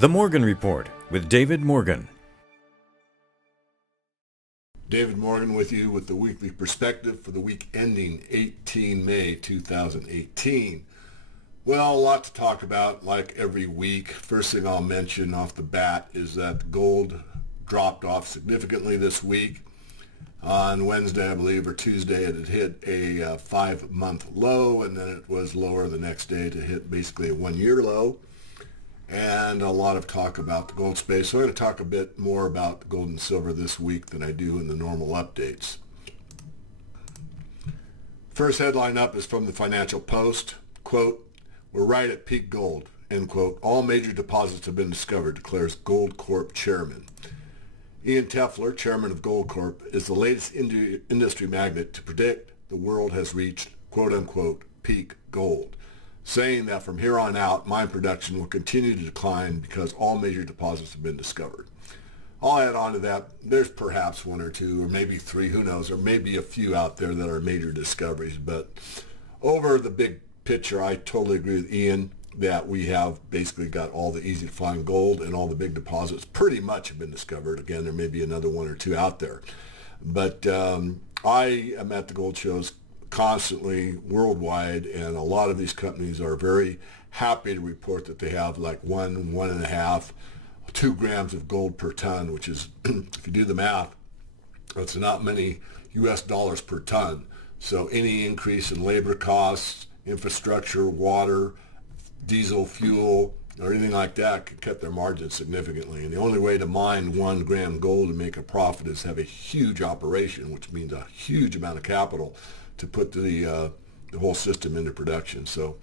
The Morgan Report with David Morgan. David Morgan with you with the weekly perspective for the week ending 18 May 2018. Well, a lot to talk about like every week. First thing I'll mention off the bat is that gold dropped off significantly this week. On Wednesday, I believe, or Tuesday, it had hit a 5-month low, and then it was lower the next day to hit basically a 1-year low. And a lot of talk about the gold space. So I'm going to talk a bit more about gold and silver this week than I do in the normal updates. First headline up is from the Financial Post. Quote, "We're right at peak gold," end quote. "All major deposits have been discovered," declares Gold Corp chairman. Ian Tefler, chairman of Gold Corp, is the latest industry magnate to predict the world has reached, quote-unquote, peak gold, saying that from here on out, mine production will continue to decline because all major deposits have been discovered. I'll add on to that, there's perhaps one or two, or maybe three, who knows, or maybe a few out there that are major discoveries. But over the big picture, I totally agree with Ian that we have basically got all the easy to find gold, and all the big deposits pretty much have been discovered. Again, there may be another one or two out there. But I am at the gold shows constantly worldwide, and a lot of these companies are very happy to report that they have like 1.5, 2 grams of gold per ton, which is, if you do the math, that's not many US dollars per ton. So any increase in labor costs, infrastructure, water, diesel, fuel, or anything like that can cut their margins significantly. And the only way to mine 1 gram gold and make a profit is have a huge operation, which means a huge amount of capital to put the whole system into production. So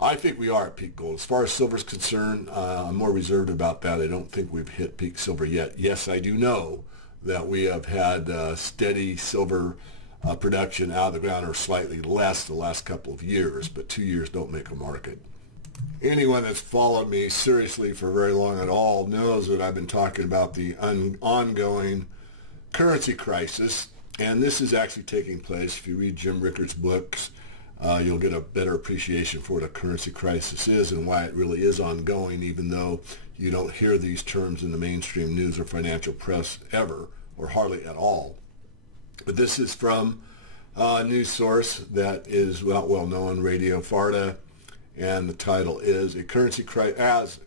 I think we are at peak gold. As far as silver is concerned, I'm more reserved about that. I don't think we've hit peak silver yet. Yes, I do know that we have had steady silver production out of the ground, or slightly less the last couple of years, but 2 years don't make a market. Anyone that's followed me seriously for very long at all knows that I've been talking about the ongoing currency crisis, and this is actually taking place. If you read Jim Rickards' books, you'll get a better appreciation for what a currency crisis is and why it really is ongoing, even though you don't hear these terms in the mainstream news or financial press ever, or hardly at all. But this is from a news source that is well known, Radio Farda. And the title is, as a currency crisis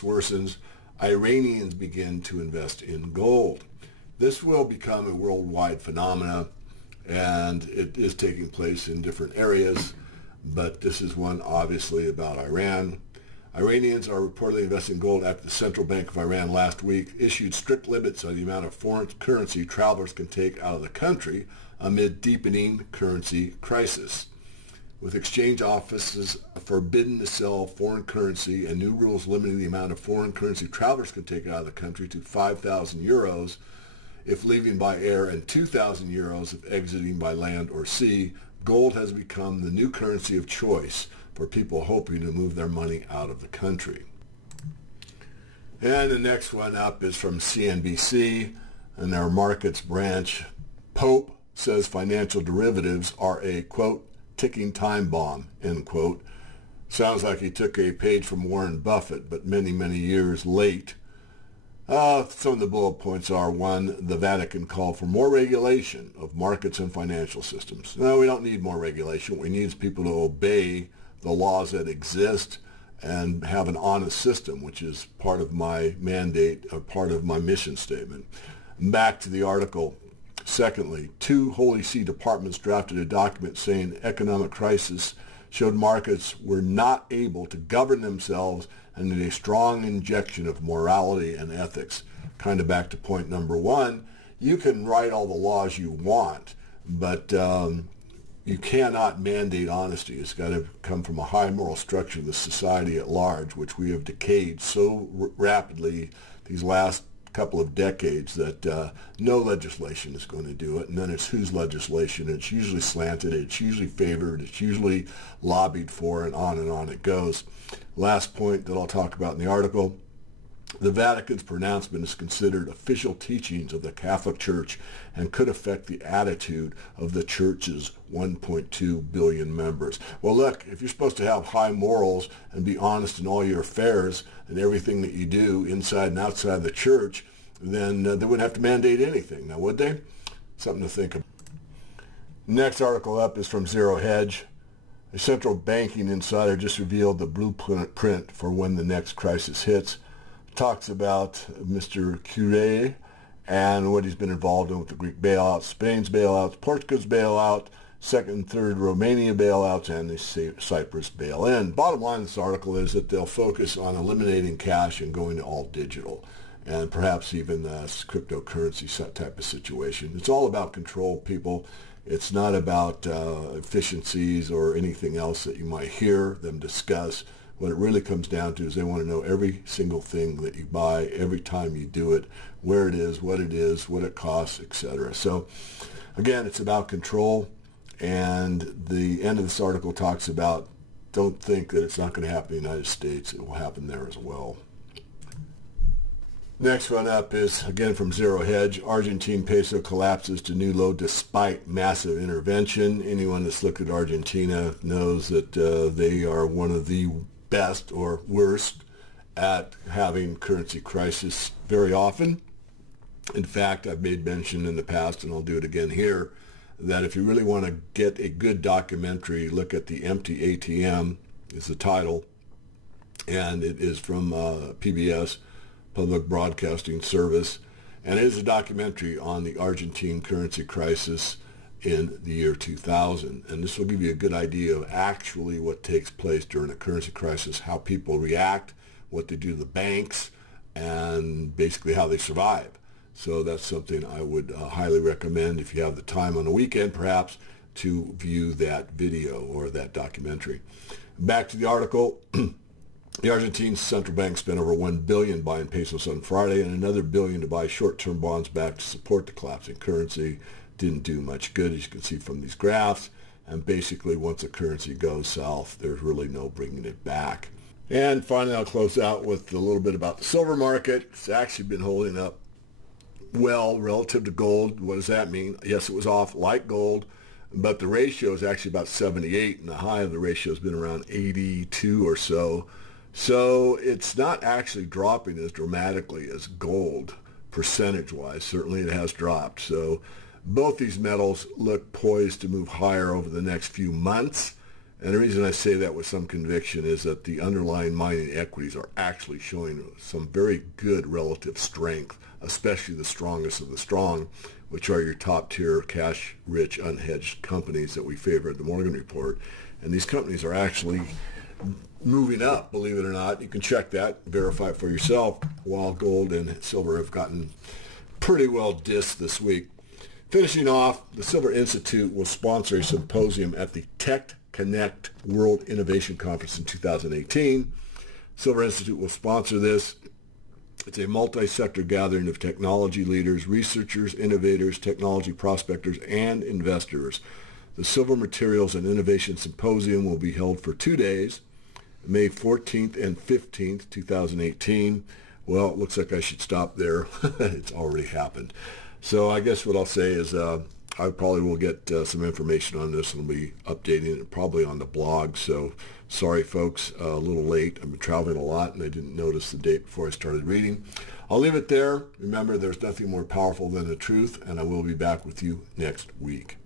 worsens, Iranians begin to invest in gold. This will become a worldwide phenomenon, and it is taking place in different areas, but this is one obviously about Iran. Iranians are reportedly investing in gold after the Central Bank of Iran last week issued strict limits on the amount of foreign currency travelers can take out of the country amid deepening currency crisis. With exchange offices forbidden to sell foreign currency and new rules limiting the amount of foreign currency travelers can take out of the country to 5,000 euros if leaving by air and 2,000 euros if exiting by land or sea, gold has become the new currency of choice for people hoping to move their money out of the country. And the next one up is from CNBC and their markets branch. Pope says financial derivatives are a, quote, ticking time bomb, end quote. Sounds like he took a page from Warren Buffett, but many, many years late. Some of the bullet points are: 1, the Vatican called for more regulation of markets and financial systems. No, we don't need more regulation. What we need is people to obey the laws that exist and have an honest system, which is part of my mandate, or part of my mission statement. Back to the article. Secondly, 2 Holy See departments drafted a document saying economic crisis showed markets were not able to govern themselves and need a strong injection of morality and ethics. Kind of back to point number 1, you can write all the laws you want, but you cannot mandate honesty. It's got to come from a high moral structure of the society at large, which we have decayed so rapidly these last couple of decades that no legislation is going to do it. And then it's whose legislation. It's usually slanted, it's usually favored, it's usually lobbied for, and on it goes. Last point that I'll talk about in the article, The Vatican's pronouncement is considered official teachings of the Catholic Church and could affect the attitude of the Church's 1.2 billion members. Well, look, if you're supposed to have high morals and be honest in all your affairs and everything that you do inside and outside the Church, then they wouldn't have to mandate anything, now would they? Something to think about. Next article up is from Zero Hedge. A central banking insider just revealed the blueprint for when the next crisis hits. Talks about Mr. Cure and what he's been involved in with the Greek bailouts, Spain's bailouts, Portugal's bailout, second and third Romania bailouts, and the Cyprus bail-in. Bottom line of this article is that they'll focus on eliminating cash and going to all digital, and perhaps even cryptocurrency type of situation. It's all about control, people. It's not about efficiencies or anything else that you might hear them discuss. What it really comes down to is they want to know every single thing that you buy, every time you do it, where it is, what it costs, etc. So, again, it's about control. And the end of this article talks about, don't think that it's not going to happen in the United States. It will happen there as well. Next one up is, again, from Zero Hedge. Argentine peso collapses to new low despite massive intervention. Anyone that's looked at Argentina knows that they are one of the best or worst at having currency crisis very often. In fact, I've made mention in the past, and I'll do it again here, that if you really want to get a good documentary, look at The Empty ATM is the title, and it is from PBS, Public Broadcasting Service, and it is a documentary on the Argentine currency crisis in the year 2000. And this will give you a good idea of actually what takes place during a currency crisis, how people react, what they do to the banks, and basically how they survive. So that's something I would highly recommend if you have the time on a weekend, perhaps, to view that video or that documentary. Back to the article. The Argentine central bank spent over $1 billion buying pesos on Friday and another $1 billion to buy short-term bonds back to support the collapsing currency. Didn't do much good, as you can see from these graphs. And basically, once a currency goes south, there's really no bringing it back. And finally, I'll close out with a little bit about the silver market. It's actually been holding up well relative to gold. What does that mean? Yes, it was off like gold, but the ratio is actually about 78, and the high of the ratio has been around 82 or so. So it's not actually dropping as dramatically as gold percentage-wise. Certainly it has dropped. So both these metals look poised to move higher over the next few months. And the reason I say that with some conviction is that the underlying mining equities are actually showing some very good relative strength, especially the strongest of the strong, which are your top-tier, cash-rich, unhedged companies that we favor at the Morgan Report. And these companies are actually moving up, believe it or not. You can check that, verify it for yourself, while gold and silver have gotten pretty well dissed this week. Finishing off, the Silver Institute will sponsor a symposium at the Tech Connect World Innovation Conference in 2018. Silver Institute will sponsor this. It's a multi-sector gathering of technology leaders, researchers, innovators, technology prospectors, and investors. The Silver Materials and Innovation Symposium will be held for 2 days, May 14th and 15th, 2018. Well, it looks like I should stop there. It's already happened. So I guess what I'll say is I probably will get some information on this and will be updating it probably on the blog. So sorry, folks, a little late. I've been traveling a lot and I didn't notice the date before I started reading. I'll leave it there. Remember, there's nothing more powerful than the truth, and I will be back with you next week.